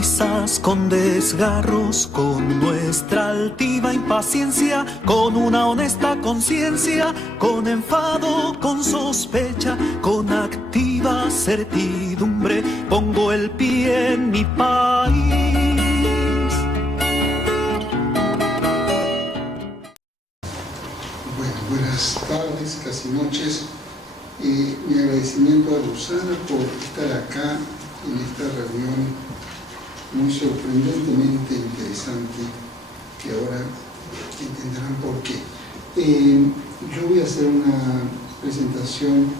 prisas, con desgarros, con nuestra altiva impaciencia, con una honesta conciencia, con enfado, con sospecha, con activa certidumbre, pongo el pie en mi país. Bueno, buenas tardes, casi noches. Mi agradecimiento a Rosana por estar acá en esta reunión muy sorprendentemente interesante, que ahora entenderán por qué. Yo voy a hacer una presentación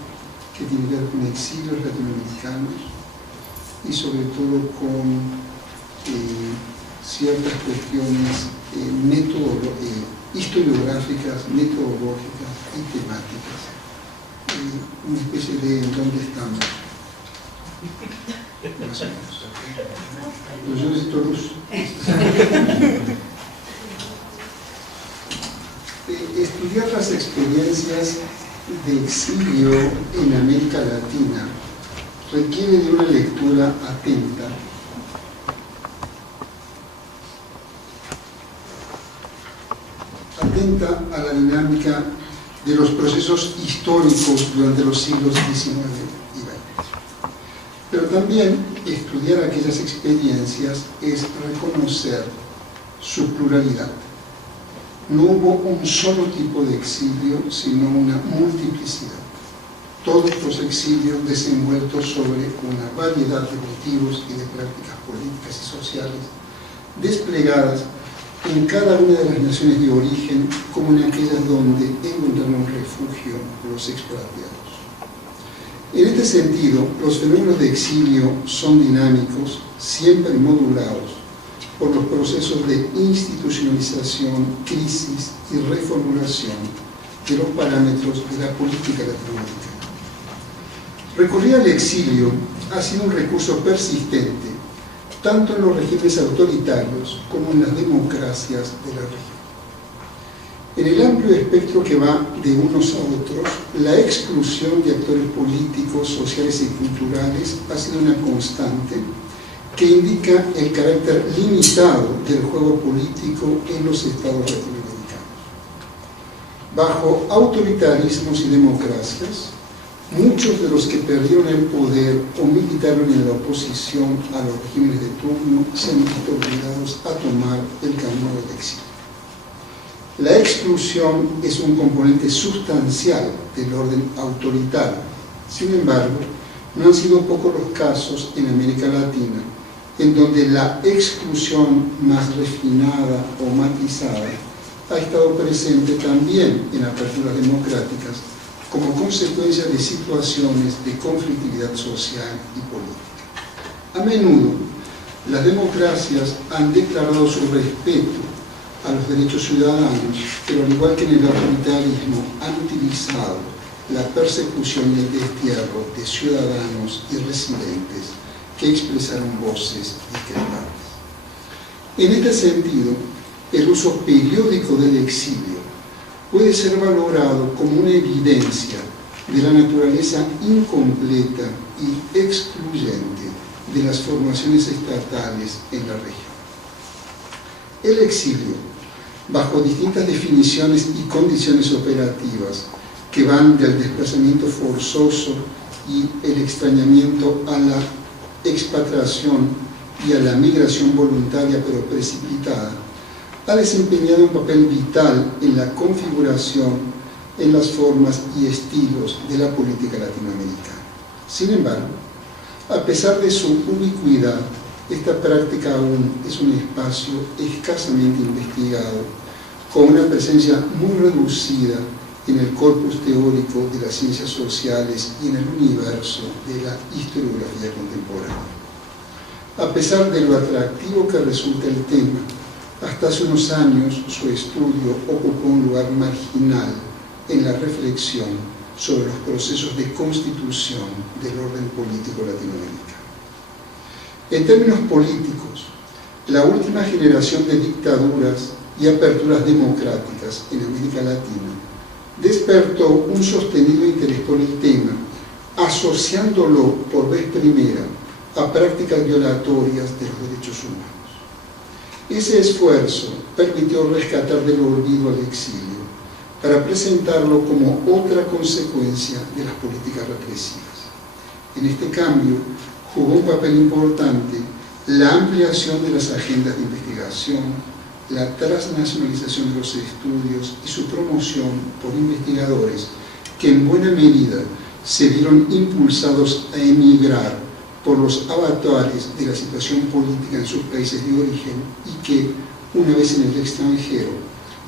que tiene que ver con exilios latinoamericanos y sobre todo con ciertas cuestiones historiográficas, metodológicas y temáticas. Una especie de ¿dónde estamos? Más o menos. Pues yo necesito luz. Estudiar las experiencias de exilio en América Latina requiere de una lectura atenta a la dinámica de los procesos históricos durante los siglos XIX y XX. Pero también estudiar aquellas experiencias es reconocer su pluralidad. No hubo un solo tipo de exilio, sino una multiplicidad. Todos los exilios desenvueltos sobre una variedad de motivos y de prácticas políticas y sociales desplegadas en cada una de las naciones de origen, como en aquellas donde encontraron refugio los expatriados. En este sentido, los fenómenos de exilio son dinámicos, siempre modulados por los procesos de institucionalización, crisis y reformulación de los parámetros de la política latinoamericana. Recurrir al exilio ha sido un recurso persistente tanto en los regímenes autoritarios como en las democracias de la región. En el amplio espectro que va de unos a otros, la exclusión de actores políticos, sociales y culturales ha sido una constante que indica el carácter limitado del juego político en los estados latinoamericanos. Bajo autoritarismos y democracias, muchos de los que perdieron el poder o militaron en la oposición a los regímenes de turno se han visto obligados a tomar el camino del exilio. La exclusión es un componente sustancial del orden autoritario. Sin embargo, no han sido pocos los casos en América Latina en donde la exclusión más refinada o matizada ha estado presente también en aperturas democráticas como consecuencia de situaciones de conflictividad social y política. A menudo, las democracias han declarado su respeto a los derechos ciudadanos, pero al igual que en el autoritarismo, han utilizado la persecución y el destierro de ciudadanos y residentes que expresaron voces discrepantes. En este sentido, el uso periódico del exilio puede ser valorado como una evidencia de la naturaleza incompleta y excluyente de las formaciones estatales en la región. El exilio, bajo distintas definiciones y condiciones operativas que van del desplazamiento forzoso y el extrañamiento a la expatriación y a la migración voluntaria pero precipitada, ha desempeñado un papel vital en la configuración, en las formas y estilos de la política latinoamericana. Sin embargo, a pesar de su ubicuidad, esta práctica aún es un espacio escasamente investigado, con una presencia muy reducida en el corpus teórico de las ciencias sociales y en el universo de la historiografía contemporánea. A pesar de lo atractivo que resulta el tema, hasta hace unos años su estudio ocupó un lugar marginal en la reflexión sobre los procesos de constitución del orden político latinoamericano. En términos políticos, la última generación de dictaduras y aperturas democráticas en América Latina despertó un sostenido interés por el tema, asociándolo por vez primera a prácticas violatorias de los derechos humanos. Ese esfuerzo permitió rescatar del olvido al exilio para presentarlo como otra consecuencia de las políticas represivas. En este cambio jugó un papel importante la ampliación de las agendas de investigación, la transnacionalización de los estudios y su promoción por investigadores que en buena medida se vieron impulsados a emigrar por los avatares de la situación política en sus países de origen y que, una vez en el extranjero,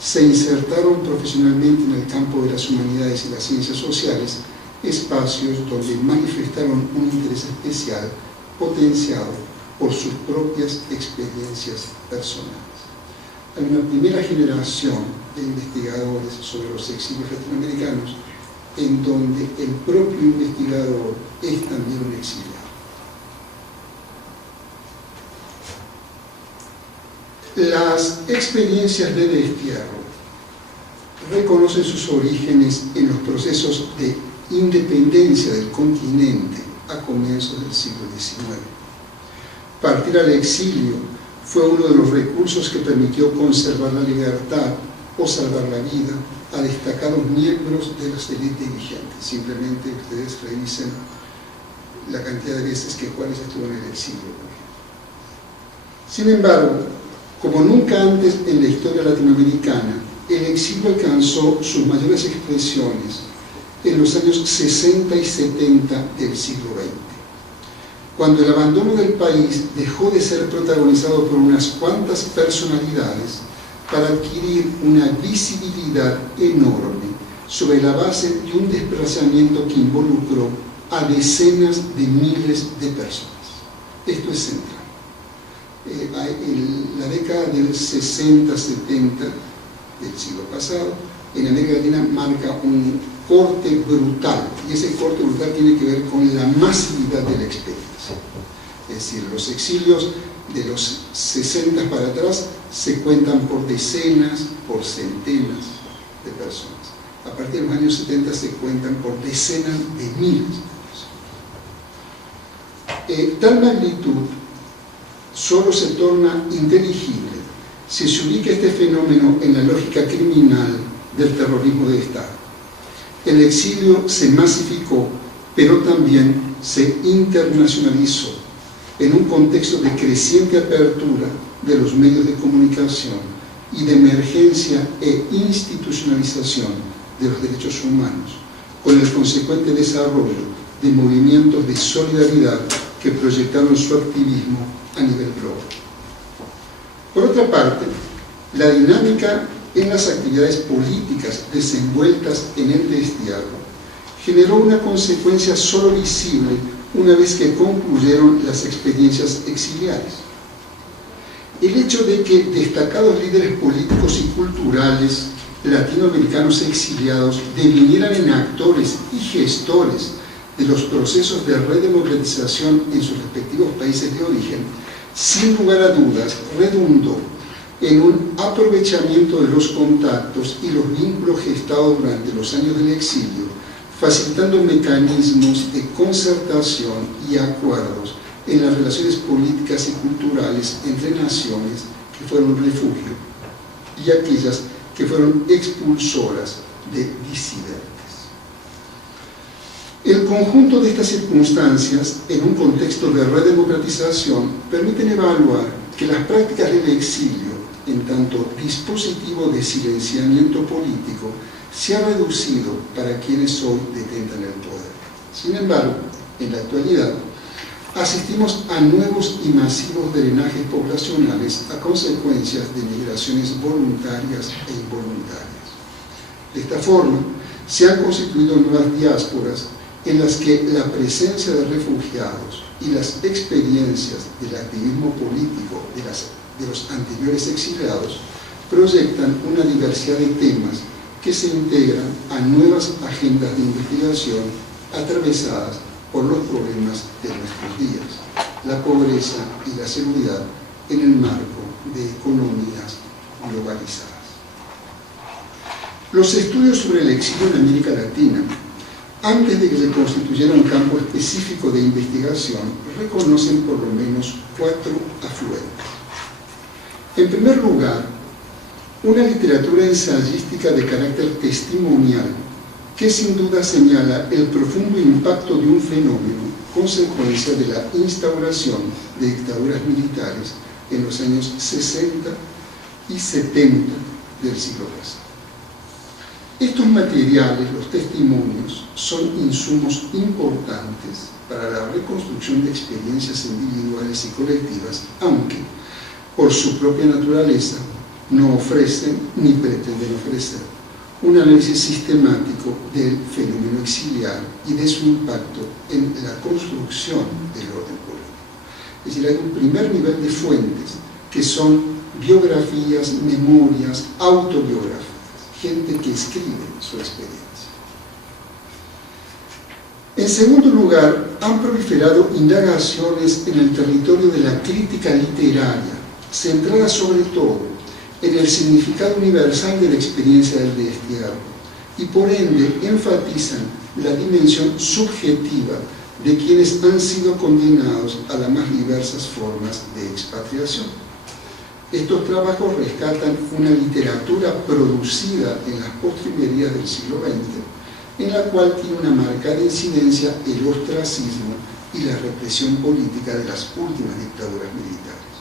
se insertaron profesionalmente en el campo de las humanidades y las ciencias sociales, espacios donde manifestaron un interés especial potenciado por sus propias experiencias personales. Hay una primera generación de investigadores sobre los exilios latinoamericanos en donde el propio investigador es también un exiliado. Las experiencias de destierro reconocen sus orígenes en los procesos de independencia del continente a comienzos del siglo XIX. Partir al exilio fue uno de los recursos que permitió conservar la libertad o salvar la vida a destacados miembros de las élites vigentes. Simplemente ustedes revisen la cantidad de veces que Juárez estuvo en el exilio. Sin embargo, como nunca antes en la historia latinoamericana, el exilio alcanzó sus mayores expresiones en los años 60 y 70 del siglo XX, cuando el abandono del país dejó de ser protagonizado por unas cuantas personalidades para adquirir una visibilidad enorme sobre la base de un desplazamiento que involucró a decenas de miles de personas. Esto es central. En la década del 60-70 del siglo pasado, en América Latina marca un corte brutal, y ese corte brutal tiene que ver con la masividad de la experiencia. Es decir, los exilios de los 60 para atrás se cuentan por decenas, por centenas de personas. A partir de los años 70 se cuentan por decenas de miles de personas. Tal magnitud solo se torna inteligible si se ubica este fenómeno en la lógica criminal del terrorismo de Estado. El exilio se masificó, pero también se internacionalizó en un contexto de creciente apertura de los medios de comunicación y de emergencia e institucionalización de los derechos humanos, con el consecuente desarrollo de movimientos de solidaridad que proyectaron su activismo a nivel global. Por otra parte, la dinámica en las actividades políticas desenvueltas en el destierro generó una consecuencia solo visible una vez que concluyeron las experiencias exiliares. El hecho de que destacados líderes políticos y culturales latinoamericanos exiliados devinieran en actores y gestores de los procesos de redemocratización en sus respectivos países de origen, sin lugar a dudas, redundó en un aprovechamiento de los contactos y los vínculos gestados durante los años del exilio, facilitando mecanismos de concertación y acuerdos en las relaciones políticas y culturales entre naciones que fueron refugio y aquellas que fueron expulsoras de disidentes. El conjunto de estas circunstancias, en un contexto de redemocratización, permiten evaluar que las prácticas del exilio, en tanto dispositivo de silenciamiento político, se ha reducido para quienes hoy detentan el poder. Sin embargo, en la actualidad, asistimos a nuevos y masivos drenajes poblacionales a consecuencias de migraciones voluntarias e involuntarias. De esta forma, se han constituido nuevas diásporas en las que la presencia de refugiados y las experiencias del activismo político de los anteriores exiliados proyectan una diversidad de temas que se integran a nuevas agendas de investigación atravesadas por los problemas de nuestros días, la pobreza y la seguridad en el marco de economías globalizadas. Los estudios sobre el exilio en América Latina antes de que se constituyera un campo específico de investigación, reconocen por lo menos 4 afluentes. En primer lugar, una literatura ensayística de carácter testimonial, que sin duda señala el profundo impacto de un fenómeno consecuencia de la instauración de dictaduras militares en los años 60 y 70 del siglo pasado. Estos materiales, los testimonios, son insumos importantes para la reconstrucción de experiencias individuales y colectivas, aunque, por su propia naturaleza, no ofrecen ni pretenden ofrecer un análisis sistemático del fenómeno exiliar y de su impacto en la construcción del orden político. Es decir, hay un primer nivel de fuentes que son biografías, memorias, autobiográficas, gente que escribe su experiencia. En segundo lugar, han proliferado indagaciones en el territorio de la crítica literaria, centradas sobre todo en el significado universal de la experiencia del destierro y por ende enfatizan la dimensión subjetiva de quienes han sido condenados a las más diversas formas de expatriación. Estos trabajos rescatan una literatura producida en las postrimerías del siglo XX, en la cual tiene una marcada incidencia el ostracismo y la represión política de las últimas dictaduras militares.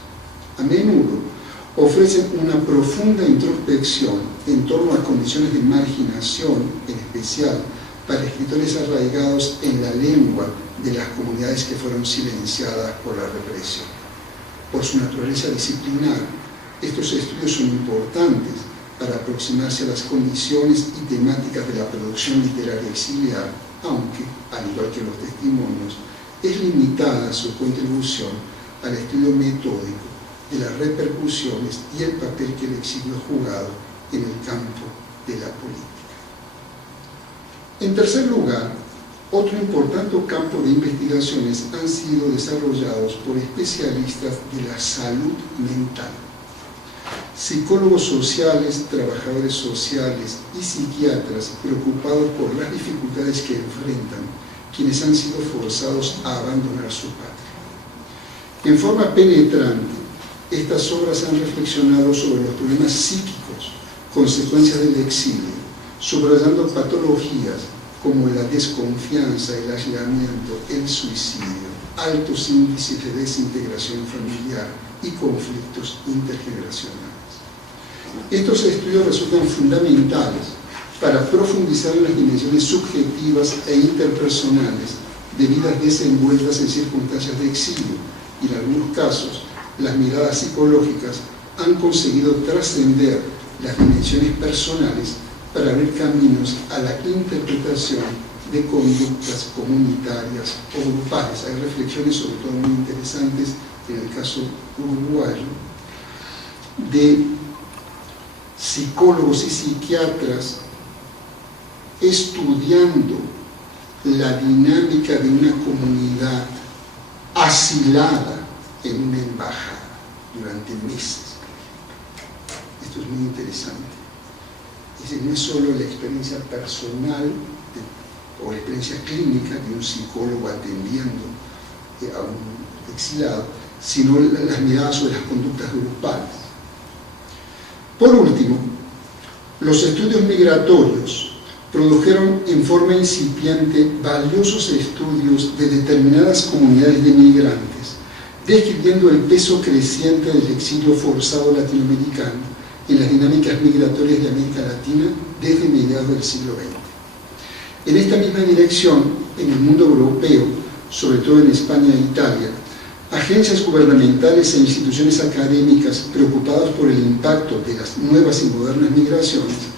A menudo ofrecen una profunda introspección en torno a condiciones de marginación, en especial para escritores arraigados en la lengua de las comunidades que fueron silenciadas por la represión. Por su naturaleza disciplinar, estos estudios son importantes para aproximarse a las condiciones y temáticas de la producción literaria exiliar, aunque, al igual que los testimonios, es limitada su contribución al estudio metódico de las repercusiones y el papel que el exilio ha jugado en el campo de la política. En tercer lugar, otro importante campo de investigaciones han sido desarrollados por especialistas de la salud mental, psicólogos sociales, trabajadores sociales y psiquiatras preocupados por las dificultades que enfrentan quienes han sido forzados a abandonar su patria. En forma penetrante, estas obras han reflexionado sobre los problemas psíquicos, consecuencias del exilio, subrayando patologías como la desconfianza, el aislamiento, el suicidio, altos índices de desintegración familiar y conflictos intergeneracionales. Estos estudios resultan fundamentales para profundizar en las dimensiones subjetivas e interpersonales de vidas desenvueltas en circunstancias de exilio y, en algunos casos, las miradas psicológicas han conseguido trascender las dimensiones personales para abrir caminos a la interpretación de conductas comunitarias o grupales. Hay reflexiones sobre todo muy interesantes en el caso uruguayo de psicólogos y psiquiatras estudiando la dinámica de una comunidad asilada en una embajada durante meses. Esto es muy interesante. Es decir, no es solo la experiencia personal o la experiencia clínica de un psicólogo atendiendo a un exilado, sino las miradas sobre las conductas grupales. Por último, los estudios migratorios produjeron en forma incipiente valiosos estudios de determinadas comunidades de migrantes, describiendo el peso creciente del exilio forzado latinoamericano en las dinámicas migratorias de América Latina desde mediados del siglo XX. En esta misma dirección, en el mundo europeo, sobre todo en España e Italia, agencias gubernamentales e instituciones académicas preocupadas por el impacto de las nuevas y modernas migraciones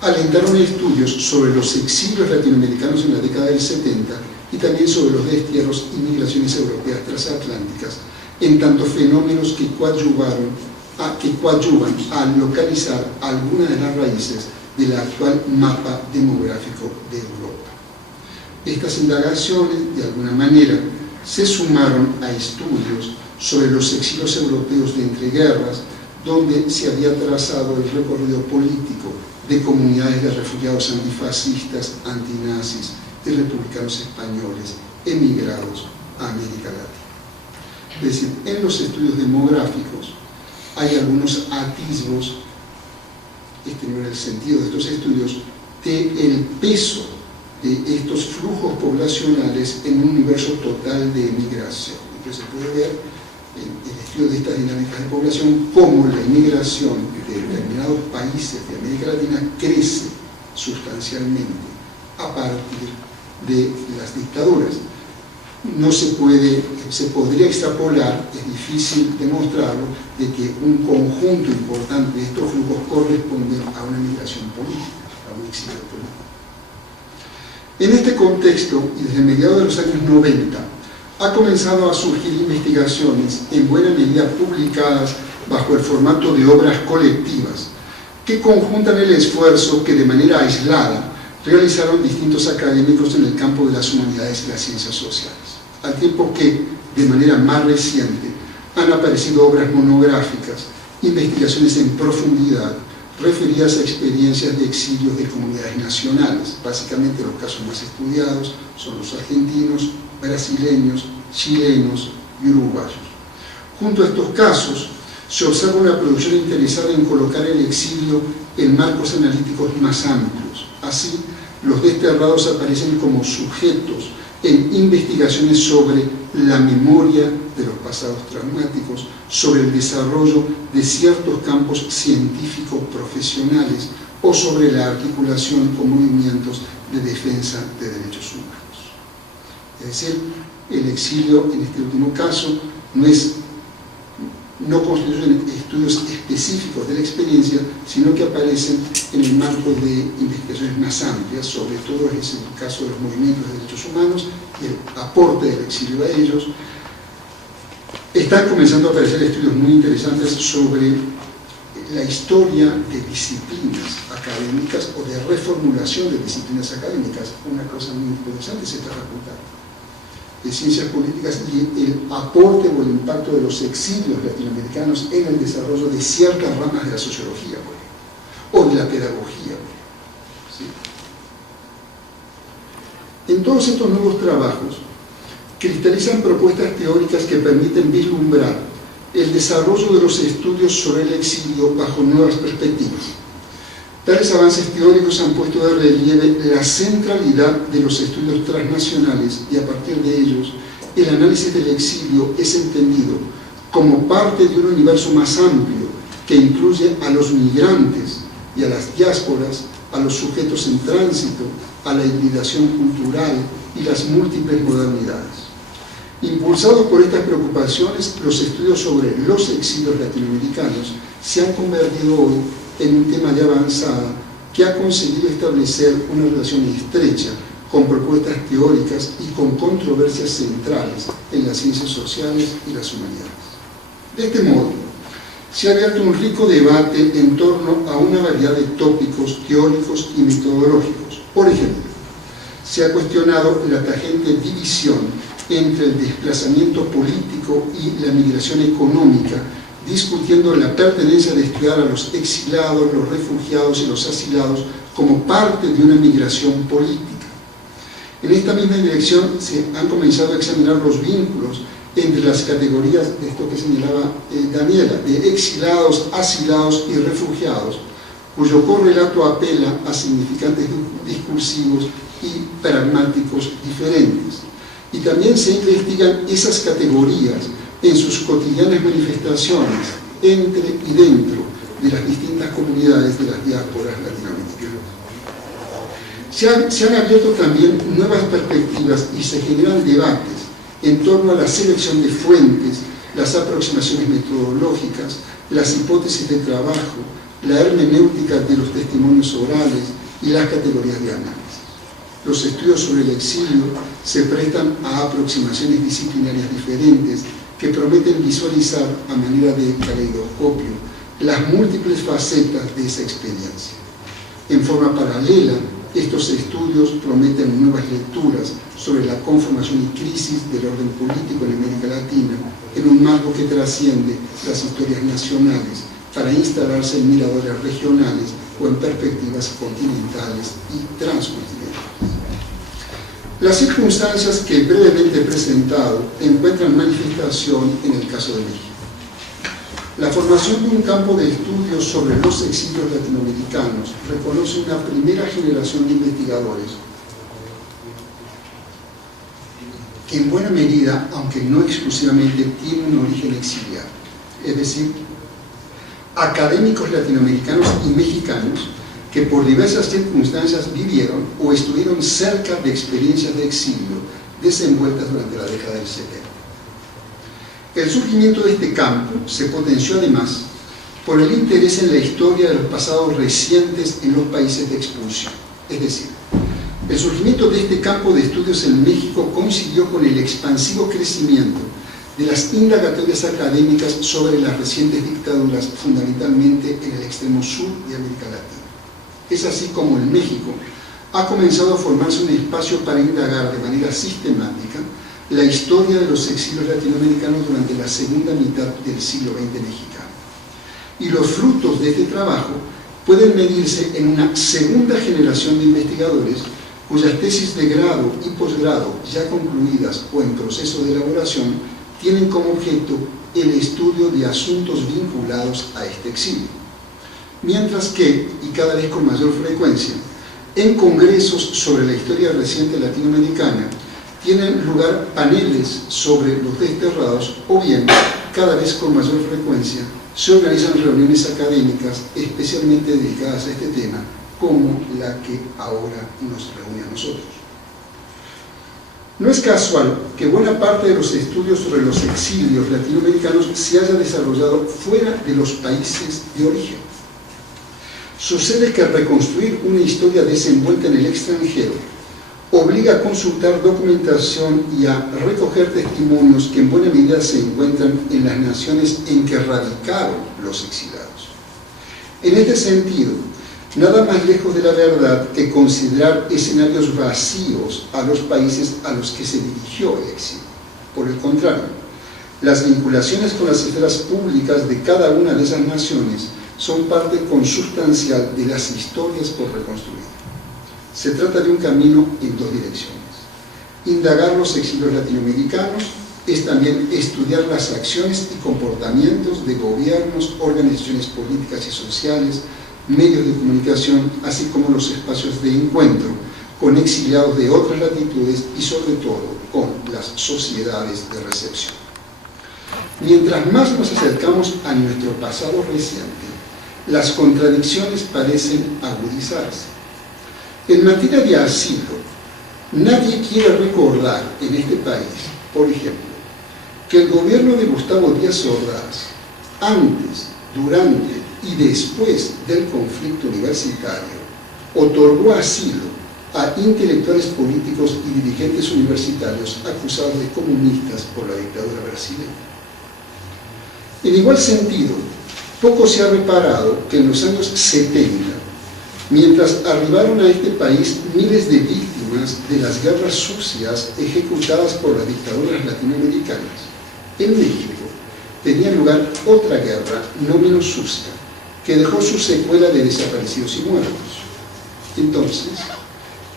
alentaron estudios sobre los exilios latinoamericanos en la década del 70 y también sobre los destierros y migraciones europeas transatlánticas, en tanto fenómenos que coadyuvan a localizar algunas de las raíces del actual mapa demográfico de Europa. Estas indagaciones, de alguna manera, se sumaron a estudios sobre los exilios europeos de entreguerras, donde se había trazado el recorrido político de comunidades de refugiados antifascistas, antinazis de republicanos españoles emigrados a América Latina. Es decir, en los estudios demográficos hay algunos atisbos, este no era el sentido de estos estudios, del peso de estos flujos poblacionales en un universo total de emigración. Entonces se puede ver en el estudio de estas dinámicas de población cómo la inmigración de determinados países de América Latina crece sustancialmente a partir de las dictaduras. No se podría extrapolar, es difícil demostrarlo, de que un conjunto importante de estos flujos corresponde a una migración política, a un exilio político. En este contexto, y desde mediados de los años 90, ha comenzado a surgir investigaciones, en buena medida publicadas bajo el formato de obras colectivas, que conjuntan el esfuerzo que de manera aislada realizaron distintos académicos en el campo de las humanidades y las ciencias sociales, al tiempo que, de manera más reciente, han aparecido obras monográficas, investigaciones en profundidad, referidas a experiencias de exilios de comunidades nacionales. Básicamente los casos más estudiados son los argentinos, brasileños, chilenos y uruguayos. Junto a estos casos, se observa una producción interesada en colocar el exilio en marcos analíticos más amplios. Así, los desterrados aparecen como sujetos en investigaciones sobre la memoria de los pasados traumáticos, sobre el desarrollo de ciertos campos científicos profesionales o sobre la articulación con movimientos de defensa de derechos humanos. Es decir, el exilio en este último caso no constituyen estudios específicos de la experiencia, sino que aparecen en el marco de investigaciones más amplias, sobre todo es el caso de los movimientos de derechos humanos y el aporte del exilio a ellos. Están comenzando a aparecer estudios muy interesantes sobre la historia de disciplinas académicas o de reformulación de disciplinas académicas. Una cosa muy interesante es esta facultad de Ciencias Políticas y el aporte o el impacto de los exilios latinoamericanos en el desarrollo de ciertas ramas de la sociología, o de la pedagogía. ¿Sí? En todos estos nuevos trabajos cristalizan propuestas teóricas que permiten vislumbrar el desarrollo de los estudios sobre el exilio bajo nuevas perspectivas. Tales avances teóricos han puesto de relieve la centralidad de los estudios transnacionales y a partir de ellos el análisis del exilio es entendido como parte de un universo más amplio que incluye a los migrantes y a las diásporas, a los sujetos en tránsito, a la hibridación cultural y las múltiples modernidades. Impulsados por estas preocupaciones, los estudios sobre los exilios latinoamericanos se han convertido hoy en un tema de avanzada que ha conseguido establecer una relación estrecha con propuestas teóricas y con controversias centrales en las ciencias sociales y las humanidades. De este modo, se ha abierto un rico debate en torno a una variedad de tópicos teóricos y metodológicos. Por ejemplo, se ha cuestionado la tangente división entre el desplazamiento político y la migración económica, discutiendo la pertenencia de estudiar a los exilados, los refugiados y los asilados como parte de una migración política. En esta misma dirección se han comenzado a examinar los vínculos entre las categorías de esto que señalaba Daniela, de exilados, asilados y refugiados, cuyo correlato apela a significantes discursivos y pragmáticos diferentes. Y también se investigan esas categorías en sus cotidianas manifestaciones entre y dentro de las distintas comunidades de las diásporas latinoamericanas. Se han abierto también nuevas perspectivas y se generan debates en torno a la selección de fuentes, las aproximaciones metodológicas, las hipótesis de trabajo, la hermenéutica de los testimonios orales y las categorías de análisis. Los estudios sobre el exilio se prestan a aproximaciones disciplinarias diferentes que prometen visualizar a manera de caleidoscopio las múltiples facetas de esa experiencia. En forma paralela, estos estudios prometen nuevas lecturas sobre la conformación y crisis del orden político en América Latina en un marco que trasciende las historias nacionales para instalarse en miradores regionales o en perspectivas continentales y transcontinentales. Las circunstancias que brevemente he presentado encuentran manifestación en el caso de México. La formación de un campo de estudios sobre los exilios latinoamericanos reconoce una primera generación de investigadores que en buena medida, aunque no exclusivamente, tienen un origen exiliado, es decir, académicos latinoamericanos y mexicanos que por diversas circunstancias vivieron o estuvieron cerca de experiencias de exilio desenvueltas durante la década del 70. El surgimiento de este campo se potenció además por el interés en la historia de los pasados recientes en los países de expulsión. Es decir, el surgimiento de este campo de estudios en México coincidió con el expansivo crecimiento de las indagatorias académicas sobre las recientes dictaduras, fundamentalmente en el extremo sur de América Latina. Es así como en México ha comenzado a formarse un espacio para indagar de manera sistemática la historia de los exilios latinoamericanos durante la segunda mitad del siglo XX mexicano. Y los frutos de este trabajo pueden medirse en una segunda generación de investigadores cuyas tesis de grado y posgrado ya concluidas o en proceso de elaboración tienen como objeto el estudio de asuntos vinculados a este exilio. Mientras que, y cada vez con mayor frecuencia, en congresos sobre la historia reciente latinoamericana tienen lugar paneles sobre los desterrados o bien, cada vez con mayor frecuencia, se organizan reuniones académicas especialmente dedicadas a este tema, como la que ahora nos reúne a nosotros. No es casual que buena parte de los estudios sobre los exilios latinoamericanos se haya desarrollado fuera de los países de origen. Sucede que reconstruir una historia desenvuelta en el extranjero obliga a consultar documentación y a recoger testimonios que en buena medida se encuentran en las naciones en que radicaron los exiliados. En este sentido, nada más lejos de la verdad que considerar escenarios vacíos a los países a los que se dirigió el exilio. Por el contrario, las vinculaciones con las esferas públicas de cada una de esas naciones son parte consustancial de las historias por reconstruir. Se trata de un camino en dos direcciones. Indagar los exilios latinoamericanos es también estudiar las acciones y comportamientos de gobiernos, organizaciones políticas y sociales, medios de comunicación, así como los espacios de encuentro con exiliados de otras latitudes y sobre todo con las sociedades de recepción. Mientras más nos acercamos a nuestro pasado reciente, las contradicciones parecen agudizarse. En materia de asilo, nadie quiere recordar en este país, por ejemplo, que el gobierno de Gustavo Díaz Ordaz, antes, durante y después del conflicto universitario, otorgó asilo a intelectuales políticos y dirigentes universitarios acusados de comunistas por la dictadura brasileña. En igual sentido, poco se ha reparado que en los años 70, mientras arribaron a este país miles de víctimas de las guerras sucias ejecutadas por las dictaduras latinoamericanas, en México tenía lugar otra guerra no menos sucia, que dejó su secuela de desaparecidos y muertos. Entonces,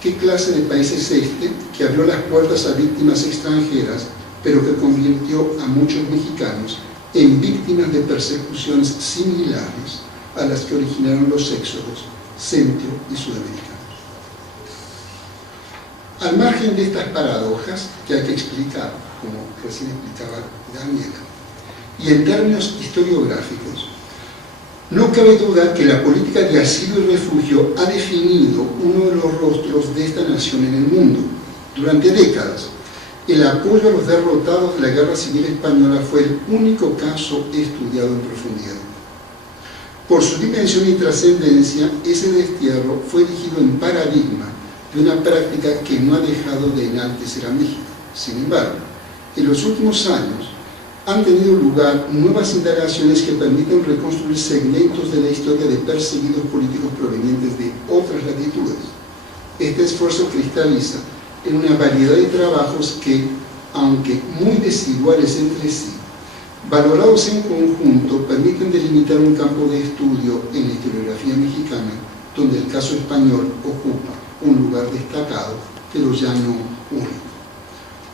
¿qué clase de país es este que abrió las puertas a víctimas extranjeras, pero que convirtió a muchos mexicanos en víctimas de persecuciones similares a las que originaron los éxodos centro y sudamericanos? Al margen de estas paradojas que hay que explicar, como recién explicaba Daniela, y en términos historiográficos, no cabe duda que la política de asilo y refugio ha definido uno de los rostros de esta nación en el mundo. Durante décadas, el apoyo a los derrotados de la Guerra Civil Española fue el único caso estudiado en profundidad. Por su dimensión y trascendencia, ese destierro fue erigido en paradigma de una práctica que no ha dejado de enaltecer a México. Sin embargo, en los últimos años han tenido lugar nuevas indagaciones que permiten reconstruir segmentos de la historia de perseguidos políticos provenientes de otras latitudes. Este esfuerzo cristaliza en una variedad de trabajos que, aunque muy desiguales entre sí, valorados en conjunto, permiten delimitar un campo de estudio en la historiografía mexicana, donde el caso español ocupa un lugar destacado, pero ya no único.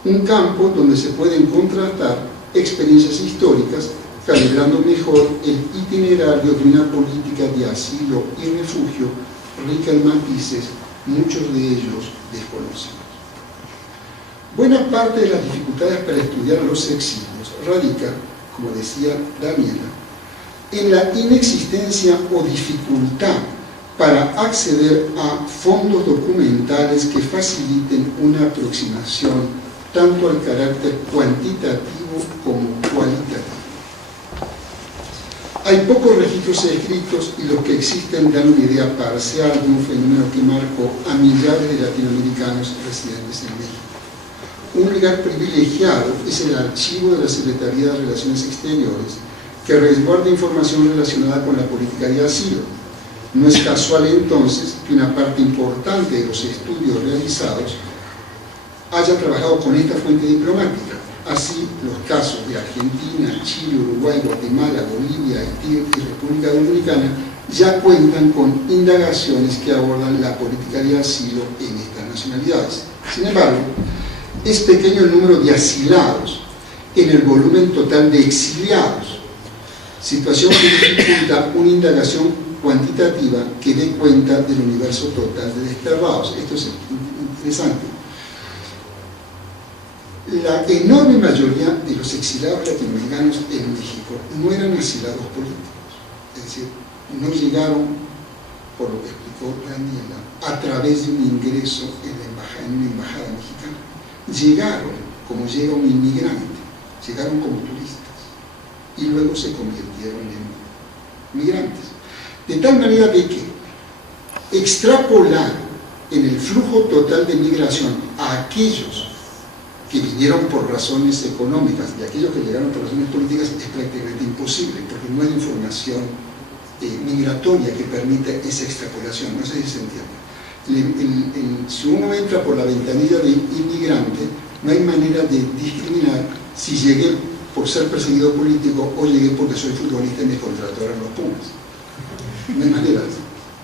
Un campo donde se pueden contrastar experiencias históricas, calibrando mejor el itinerario de una política de asilo y refugio rica en matices, muchos de ellos desconocidos. Buena parte de las dificultades para estudiar los exilios radica, como decía Daniela, en la inexistencia o dificultad para acceder a fondos documentales que faciliten una aproximación tanto al carácter cuantitativo como cualitativo. Hay pocos registros escritos y los que existen dan una idea parcial de un fenómeno que marcó a millares de latinoamericanos residentes en México. Un lugar privilegiado es el archivo de la Secretaría de Relaciones Exteriores, que resguarda información relacionada con la política de asilo. No es casual entonces que una parte importante de los estudios realizados haya trabajado con esta fuente diplomática. Así, los casos de Argentina, Chile, Uruguay, Guatemala, Bolivia, Haití y República Dominicana ya cuentan con indagaciones que abordan la política de asilo en estas nacionalidades. Sin embargo, es pequeño el número de asilados en el volumen total de exiliados, situación que dificulta una indagación cuantitativa que dé cuenta del universo total de desterrados. Esto es interesante. La enorme mayoría de los exiliados latinoamericanos en México no eran asilados políticos, es decir, no llegaron, por lo que explicó Daniela, a través de un ingreso en una embajada mexicana. Llegaron como llega un inmigrante, llegaron como turistas y luego se convirtieron en migrantes. De tal manera de que extrapolar en el flujo total de migración a aquellos que vinieron por razones económicas y aquellos que llegaron por razones políticas es prácticamente imposible, porque no hay información migratoria que permita esa extrapolación. No sé si se entiende. Si uno entra por la ventanilla de inmigrante, no hay manera de discriminar si llegué por ser perseguido político o llegué porque soy futbolista y me contrataron los Pumas. No hay manera,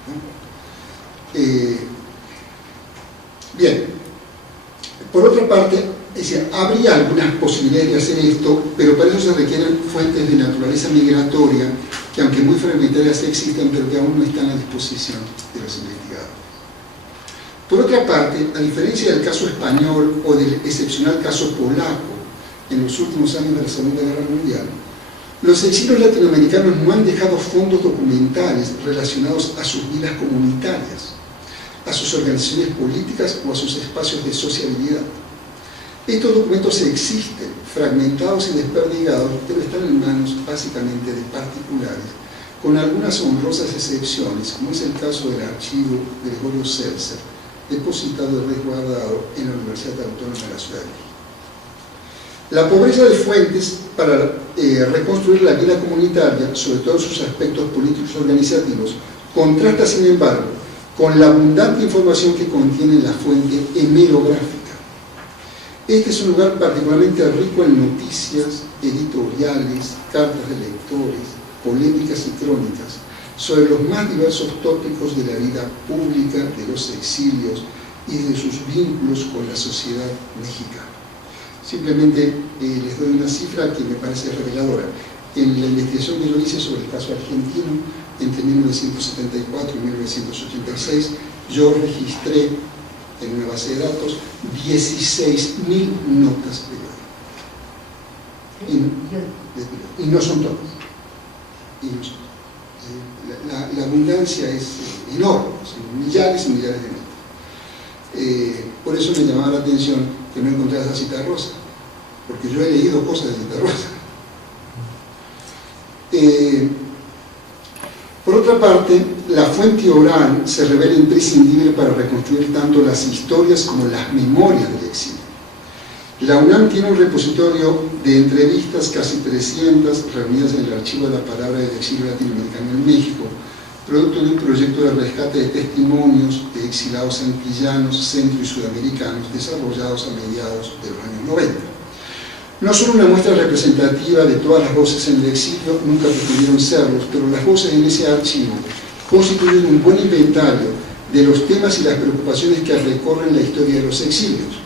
¿no? Bien, por otra parte, habría algunas posibilidades de hacer esto, pero para eso se requieren fuentes de naturaleza migratoria que, aunque muy fragmentarias, existen, pero que aún no están a disposición de los investigadores. Por otra parte, a diferencia del caso español o del excepcional caso polaco en los últimos años de la Segunda Guerra Mundial, los exilios latinoamericanos no han dejado fondos documentales relacionados a sus vidas comunitarias, a sus organizaciones políticas o a sus espacios de sociabilidad. Estos documentos existen, fragmentados y desperdigados, pero están en manos básicamente de particulares, con algunas honrosas excepciones, como es el caso del archivo de Gregorio Seltzer, depositado y resguardado en la Universidad Autónoma de la Ciudad de México. La pobreza de fuentes para reconstruir la vida comunitaria, sobre todo sus aspectos políticos y organizativos, contrasta, sin embargo, con la abundante información que contiene la fuente hemerográfica. Este es un lugar particularmente rico en noticias, editoriales, cartas de lectores, polémicas y crónicas sobre los más diversos tópicos de la vida pública de los exilios y de sus vínculos con la sociedad mexicana. Simplemente les doy una cifra que me parece reveladora. En la investigación que yo hice sobre el caso argentino, entre 1974 y 1986, yo registré en una base de datos 16.000 notas periódicas. Y no son todas. La abundancia es enorme, son millares y millares de notas. Por eso me llamaba la atención que no encontrara esa Cita Rosa, porque yo he leído cosas de Cita Rosa. Por otra parte, la fuente oral se revela imprescindible para reconstruir tanto las historias como las memorias del exilio. La UNAM tiene un repositorio de entrevistas, casi 300, reunidas en el Archivo de la Palabra del Exilio Latinoamericano en México, producto de un proyecto de rescate de testimonios de exilados antillanos, centro y sudamericanos, desarrollados a mediados de los años 90. No son una muestra representativa de todas las voces en el exilio, nunca pretendieron serlos, pero las voces en ese archivo constituyen un buen inventario de los temas y las preocupaciones que recorren la historia de los exilios,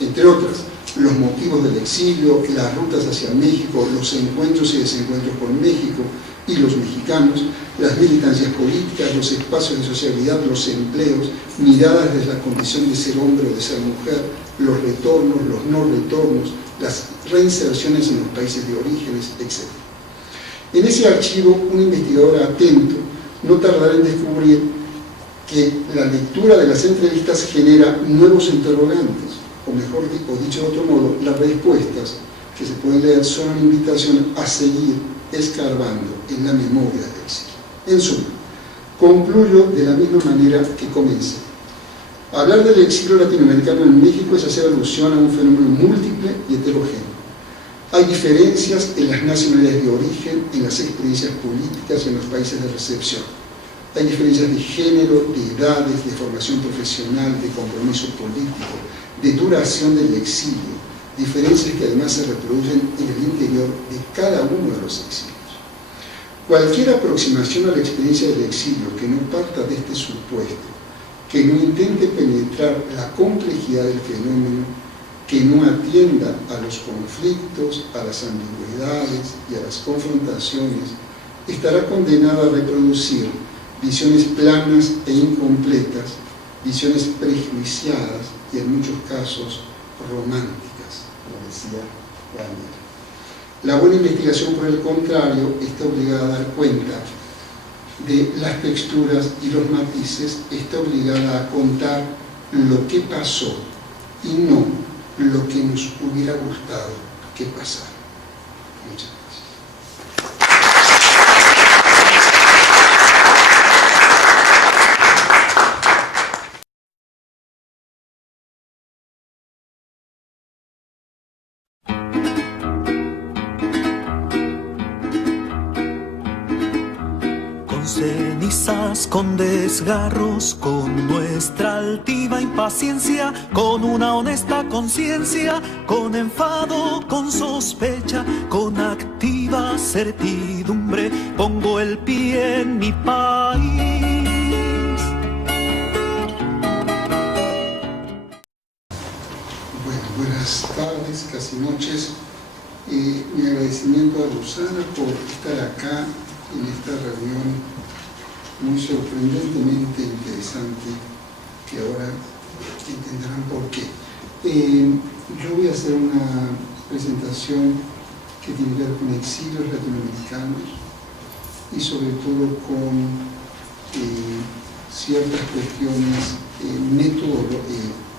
entre otras, los motivos del exilio, las rutas hacia México, los encuentros y desencuentros con México y los mexicanos, las militancias políticas, los espacios de sociabilidad, los empleos, miradas desde la condición de ser hombre o de ser mujer, los retornos, los no retornos, las reinserciones en los países de orígenes, etc. En ese archivo, un investigador atento no tardará en descubrir que la lectura de las entrevistas genera nuevos interrogantes, o mejor dicho de otro modo, las respuestas que se pueden leer son una invitación a seguir escarbando en la memoria del exilio. En suma, concluyo de la misma manera que comencé. Hablar del exilio latinoamericano en México es hacer alusión a un fenómeno múltiple y heterogéneo. Hay diferencias en las nacionalidades de origen, en las experiencias políticas y en los países de recepción. Hay diferencias de género, de edades, de formación profesional, de compromiso político, de duración del exilio, diferencias que además se reproducen en el interior de cada uno de los exilios. Cualquier aproximación a la experiencia del exilio que no parta de este supuesto, que no intente penetrar la complejidad del fenómeno, que no atienda a los conflictos, a las ambigüedades y a las confrontaciones, estará condenada a reproducir visiones planas e incompletas, visiones prejuiciadas y en muchos casos románticas, como decía Daniel. La buena investigación, por el contrario, está obligada a dar cuenta de las texturas y los matices, está obligada a contar lo que pasó y no lo que nos hubiera gustado que pasara. Muchas gracias. Cenizas, con desgarros, con nuestra altiva impaciencia, con una honesta conciencia, con enfado, con sospecha, con activa certidumbre, pongo el pie en mi país. Bueno, buenas tardes, casi noches. Mi agradecimiento a Rosana por estar acá en esta reunión muy sorprendentemente interesante, que ahora entenderán por qué. Yo voy a hacer una presentación que tiene que ver con exilios latinoamericanos y sobre todo con ciertas cuestiones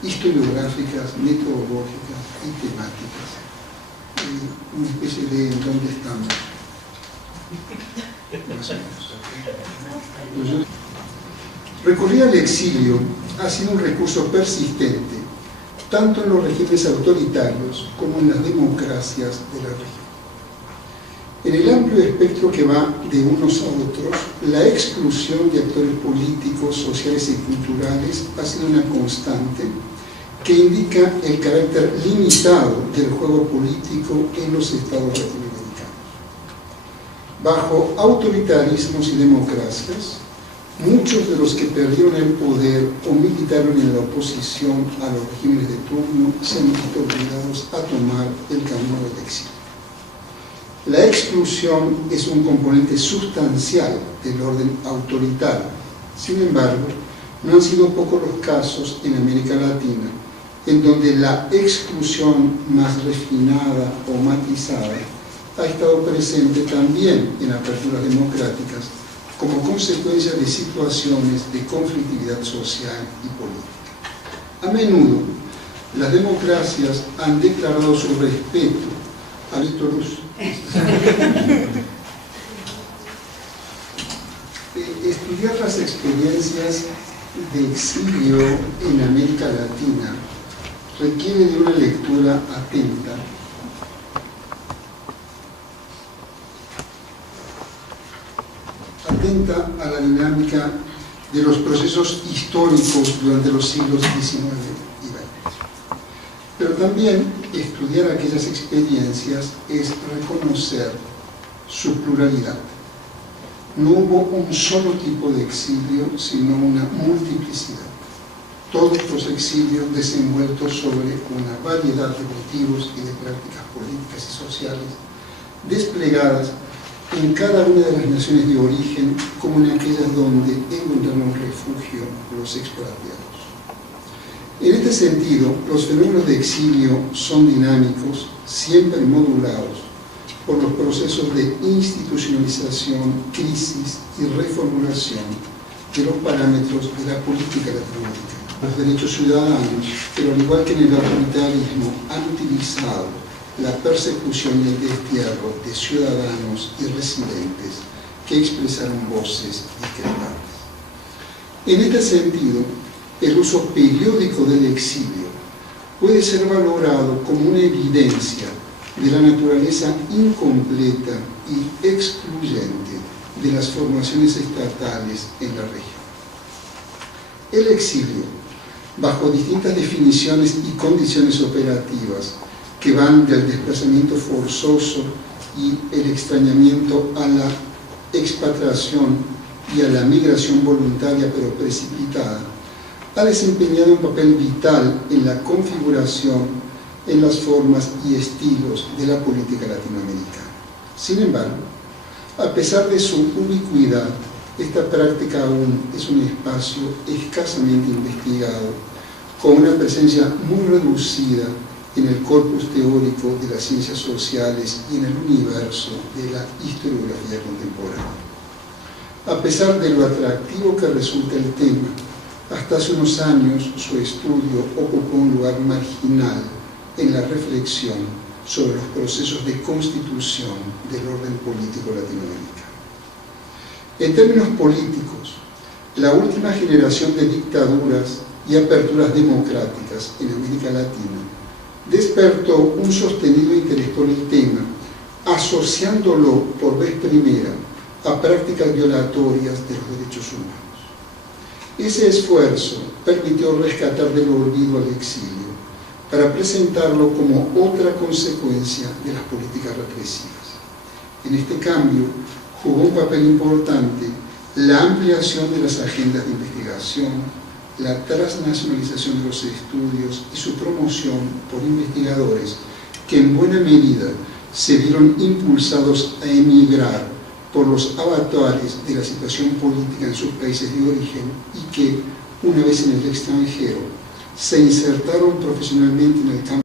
historiográficas, metodológicas y temáticas. Una especie de ¿dónde estamos? Más o menos. Recurrir al exilio ha sido un recurso persistente, tanto en los regímenes autoritarios como en las democracias de la región. En el amplio espectro que va de unos a otros, la exclusión de actores políticos, sociales y culturales ha sido una constante que indica el carácter limitado del juego político en los estados latinoamericanos. Bajo autoritarismos y democracias, muchos de los que perdieron el poder o militaron en la oposición a los regímenes de turno se han visto obligados a tomar el camino del exilio. La exclusión es un componente sustancial del orden autoritario. Sin embargo, no han sido pocos los casos en América Latina en donde la exclusión más refinada o matizada ha estado presente también en aperturas democráticas como consecuencia de situaciones de conflictividad social y política. A menudo, las democracias han declarado su respeto a Víctor Luz. Estudiar las experiencias de exilio en América Latina requiere de una lectura atenta a la dinámica de los procesos históricos durante los siglos XIX y XX. Pero también estudiar aquellas experiencias es reconocer su pluralidad. no hubo un solo tipo de exilio, sino una multiplicidad. Todos los exilios desenvueltos sobre una variedad de motivos y de prácticas políticas y sociales, desplegadas en cada una de las naciones de origen, como en aquellas donde encontraron refugio los expatriados. En este sentido, los fenómenos de exilio son dinámicos, siempre modulados por los procesos de institucionalización, crisis y reformulación de los parámetros de la política latinoamericana. Los derechos ciudadanos, pero al igual que en el autoritarismo, han utilizado la persecución y el destierro de ciudadanos y residentes que expresaron voces discrepantes. En este sentido, el uso periódico del exilio puede ser valorado como una evidencia de la naturaleza incompleta y excluyente de las formaciones estatales en la región. El exilio, bajo distintas definiciones y condiciones operativas que van del desplazamiento forzoso y el extrañamiento a la expatriación y a la migración voluntaria pero precipitada, ha desempeñado un papel vital en la configuración, en las formas y estilos de la política latinoamericana. Sin embargo, a pesar de su ubicuidad, esta práctica aún es un espacio escasamente investigado, con una presencia muy reducida en el corpus teórico de las ciencias sociales y en el universo de la historiografía contemporánea. A pesar de lo atractivo que resulta el tema, hasta hace unos años su estudio ocupó un lugar marginal en la reflexión sobre los procesos de constitución del orden político latinoamericano. En términos políticos, la última generación de dictaduras y aperturas democráticas en América Latina despertó un sostenido interés por el tema, asociándolo por vez primera a prácticas violatorias de los derechos humanos. Ese esfuerzo permitió rescatar del olvido al exilio para presentarlo como otra consecuencia de las políticas represivas. En este cambio jugó un papel importante la ampliación de las agendas de investigación, la transnacionalización de los estudios y su promoción por investigadores que en buena medida se vieron impulsados a emigrar por los avatares de la situación política en sus países de origen y que, una vez en el extranjero, se insertaron profesionalmente en el campo